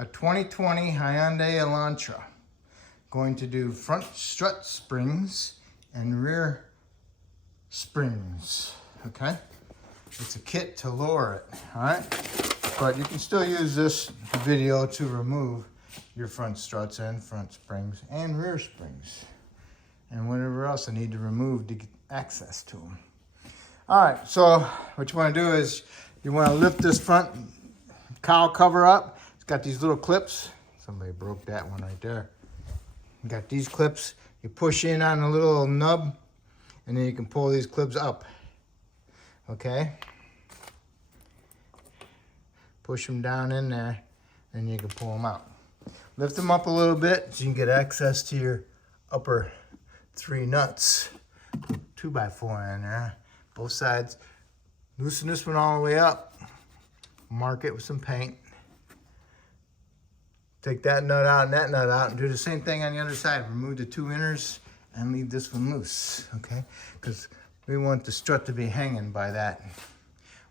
a 2020 Hyundai Elantra. Going to do front strut springs and rear springs, okay? It's a kit to lower it, all right? But you can still use this video to remove your front struts and front springs and rear springs and whatever else I need to remove to get access to them. All right, so what you want to do is you want to lift this front cowl cover up. It's got these little clips. Somebody broke that one right there. You got these clips. You push in on a little nub, and then you can pull these clips up. Okay? Push them down in there, and you can pull them out. Lift them up a little bit so you can get access to your upper 3 nuts. 2x4 in there, both sides. Loosen this one all the way up. Mark it with some paint. Take that nut out and that nut out and do the same thing on the other side. Remove the 2 inners and leave this one loose, okay? Because we want the strut to be hanging by that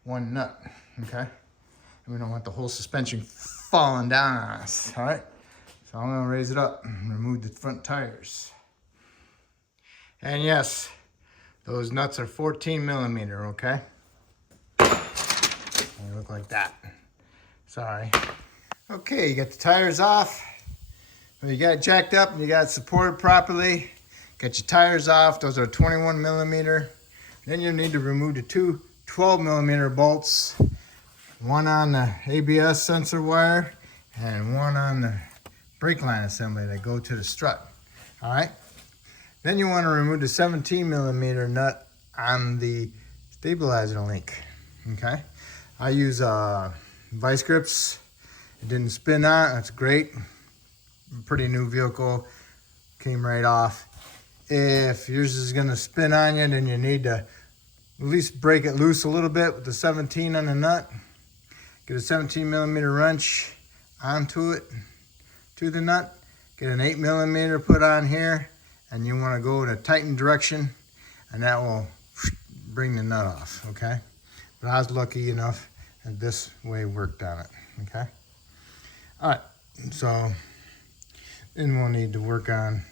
1 nut, okay? And we don't want the whole suspension falling down on us, all right? So I'm gonna raise it up and remove the front tires. And yes, those nuts are 14 millimeter, okay? They look like that. Sorry. Okay, you got the tires off. You got it jacked up and you got it supported properly. Got your tires off. Those are 21 millimeter. Then you need to remove the 2 12 millimeter bolts. One on the ABS sensor wire and one on the brake line assembly that go to the strut. All right. Then you want to remove the 17 millimeter nut on the stabilizer link. Okay. I use vice grips. It didn't spin on. That's great. Pretty new vehicle. Came right off. If yours is going to spin on you, then you need to at least break it loose a little bit with the 17 on the nut. Get a 17 millimeter wrench onto it, to the nut. Get an 8 millimeter put on here, and you want to go in a tightened direction, and that will bring the nut off, okay? But I was lucky enough that this way worked on it, okay? All right, so then we'll need to work on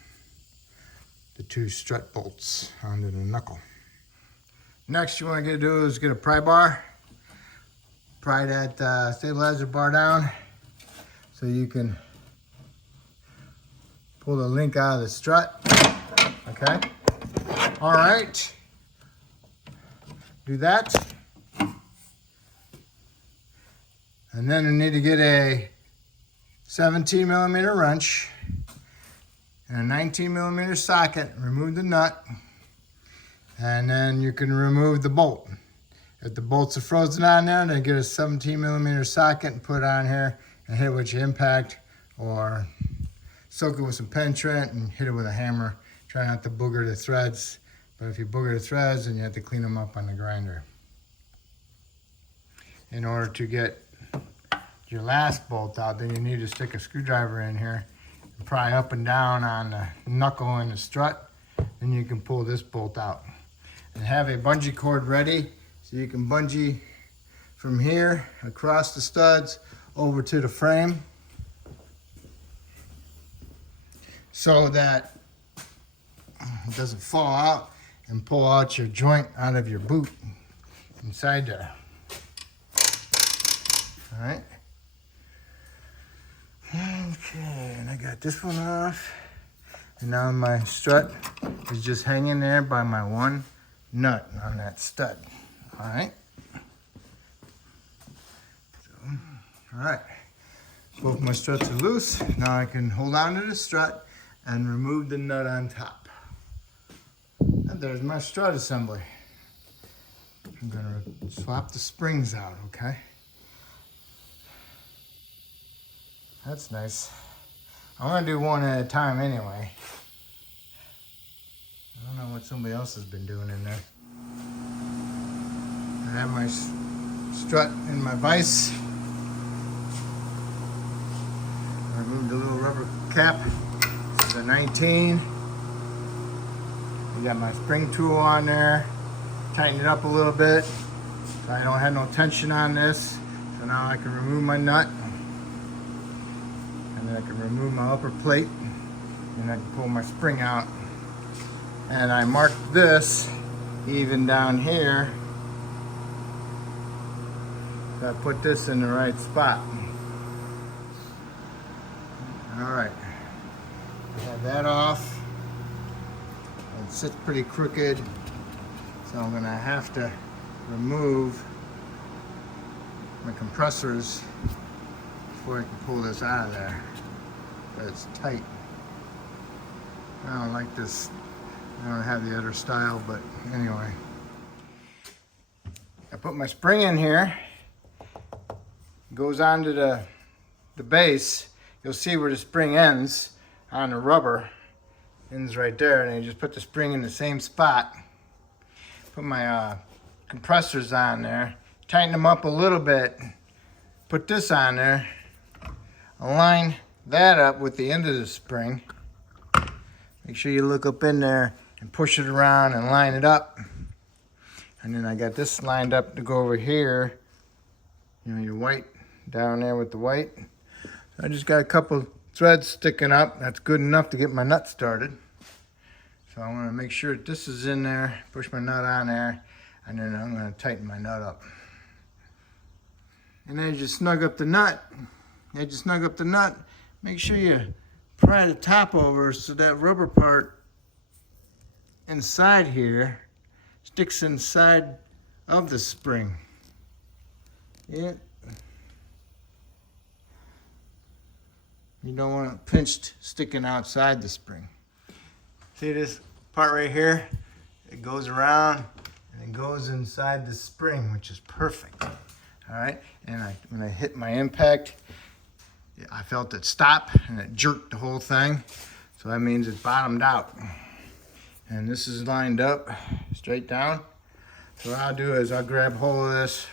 the 2 strut bolts onto the knuckle. Next, you want to do is get a pry bar. Pry that stabilizer bar down so you can pull the link out of the strut. Okay. All right. Do that. And then you need to get a 17 millimeter wrench and a 19 millimeter socket. Remove the nut, and then you can remove the bolt. If the bolts are frozen on there, then get a 17 millimeter socket and put it on here and hit it with your impact, or soak it with some penetrant and hit it with a hammer. Try not to booger the threads, but if you booger the threads, then you have to clean them up on the grinder. In order to get your last bolt out, then you need to stick a screwdriver in here and pry up and down on the knuckle and the strut. Then you can pull this bolt out. And have a bungee cord ready so you can bungee from here across the studs over to the frame so that it doesn't fall out and pull out your joint out of your boot inside there. All right. Okay, and I got this one off. And now my strut is just hanging there by my 1 nut on that stud. All right. So, all right. Both my struts are loose. Now I can hold on to the strut and remove the nut on top. And there's my strut assembly. I'm gonna swap the springs out, okay? That's nice. I'm gonna do one at a time anyway. I don't know what somebody else has been doing in there. I have my strut in my vise. I removed the little rubber cap. This is a 19. I got my spring tool on there. Tighten it up a little bit so I don't have no tension on this. So now I can remove my nut. And then I can remove my upper plate and I can pull my spring out. And I marked this even down here. So I put this in the right spot. All right, I have that off. It sits pretty crooked, so I'm gonna have to remove my compressors before I can pull this out of there. It's tight. I don't like this. I don't have the other style, but anyway. I put my spring in here. It goes onto the base. You'll see where the spring ends on the rubber. Ends right there, and you just put the spring in the same spot. Put my compressors on there. Tighten them up a little bit. Put this on there. Align that up with the end of the spring. Make sure you look up in there and push it around and line it up. And then I got this lined up to go over here. You know, your white down there with the white. I just got a couple threads sticking up. That's good enough to get my nut started. So I want to make sure that this is in there, push my nut on there, and then I'm going to tighten my nut up. And as you snug up the nut, make sure you pry the top over so that rubber part inside here sticks inside of the spring. Yeah. You don't want it pinched sticking outside the spring. See this part right here? It goes around and it goes inside the spring, which is perfect. All right, and when I hit my impact, I felt it stop and it jerked the whole thing. So that means it bottomed out. And this is lined up straight down. So what I'll do is I'll grab hold of this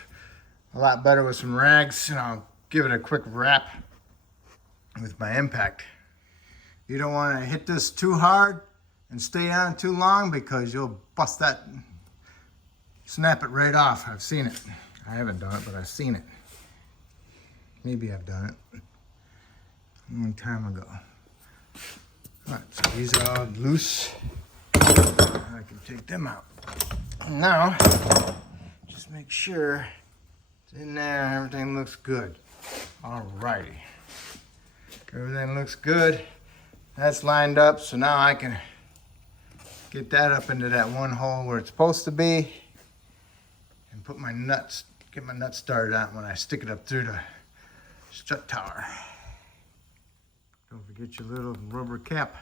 a lot better with some rags and I'll give it a quick wrap with my impact. You don't want to hit this too hard and stay on too long because you'll bust that, snap it right off. I've seen it. I haven't done it, but I've seen it. Maybe I've done it a long time ago. All right, so these are all loose. I can take them out. Now, just make sure it's in there, everything looks good. All righty. Everything looks good. That's lined up, so now I can get that up into that one hole where it's supposed to be and put my nuts, get my nuts started out when I stick it up through the strut tower. Don't forget your little rubber cap.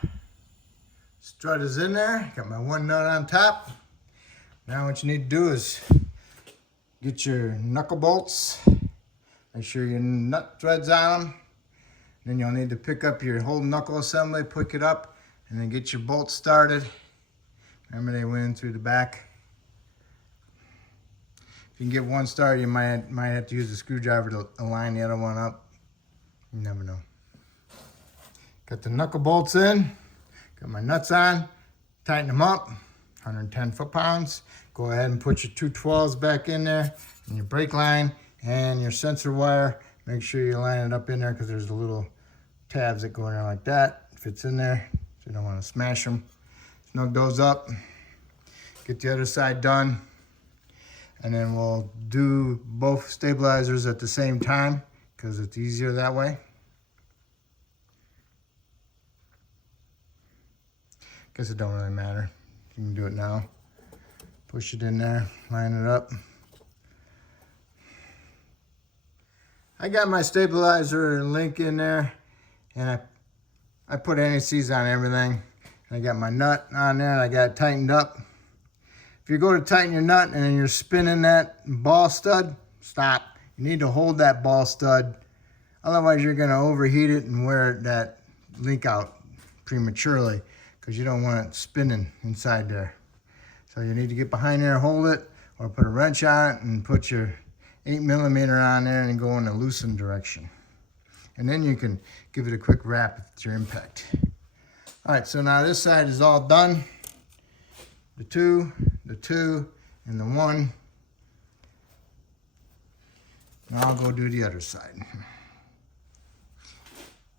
Strut is in there. Got my one nut on top. Now what you need to do is get your knuckle bolts. Make sure your nut threads on them. Then you'll need to pick up your whole knuckle assembly, pick it up, and then get your bolts started. Remember they went in through the back. If you can get one started, you might have to use a screwdriver to align the other one up. You never know. Got the knuckle bolts in, got my nuts on, tighten them up, 110 foot-pounds. Go ahead and put your 212s back in there, and your brake line, and your sensor wire. Make sure you line it up in there because there's the little tabs that go in there like that. Fits in there, so you don't want to smash them. Snug those up, get the other side done, and then we'll do both stabilizers at the same time because it's easier that way. Guess it don't really matter. You can do it now. Push it in there, line it up. I got my stabilizer link in there, and I put NECs on everything. And I got my nut on there, and I got it tightened up. If you go to tighten your nut and then you're spinning that ball stud, stop. You need to hold that ball stud. Otherwise, you're gonna overheat it and wear that link out prematurely because you don't want it spinning inside there. So you need to get behind there, hold it, or put a wrench on it and put your 8mm on there and go in the loosen direction. And then you can give it a quick wrap with your impact. All right, so now this side is all done. The two, and the one. Now I'll go do the other side.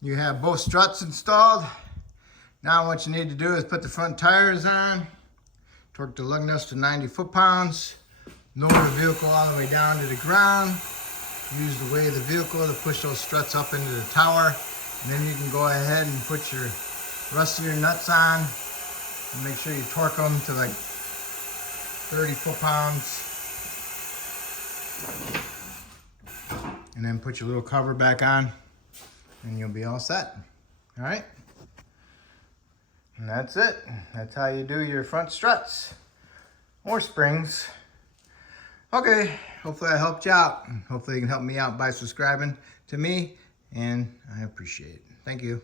You have both struts installed. Now what you need to do is put the front tires on, torque the lug nuts to 90 foot-pounds, lower the vehicle all the way down to the ground, use the weight of the vehicle to push those struts up into the tower, and then you can go ahead and put your rest of your nuts on, and make sure you torque them to like 30 foot-pounds, and then put your little cover back on, and you'll be all set. All right? And that's it. That's how you do your front struts or springs. Okay, hopefully I helped you out. Hopefully you can help me out by subscribing to me, and I appreciate it. Thank you.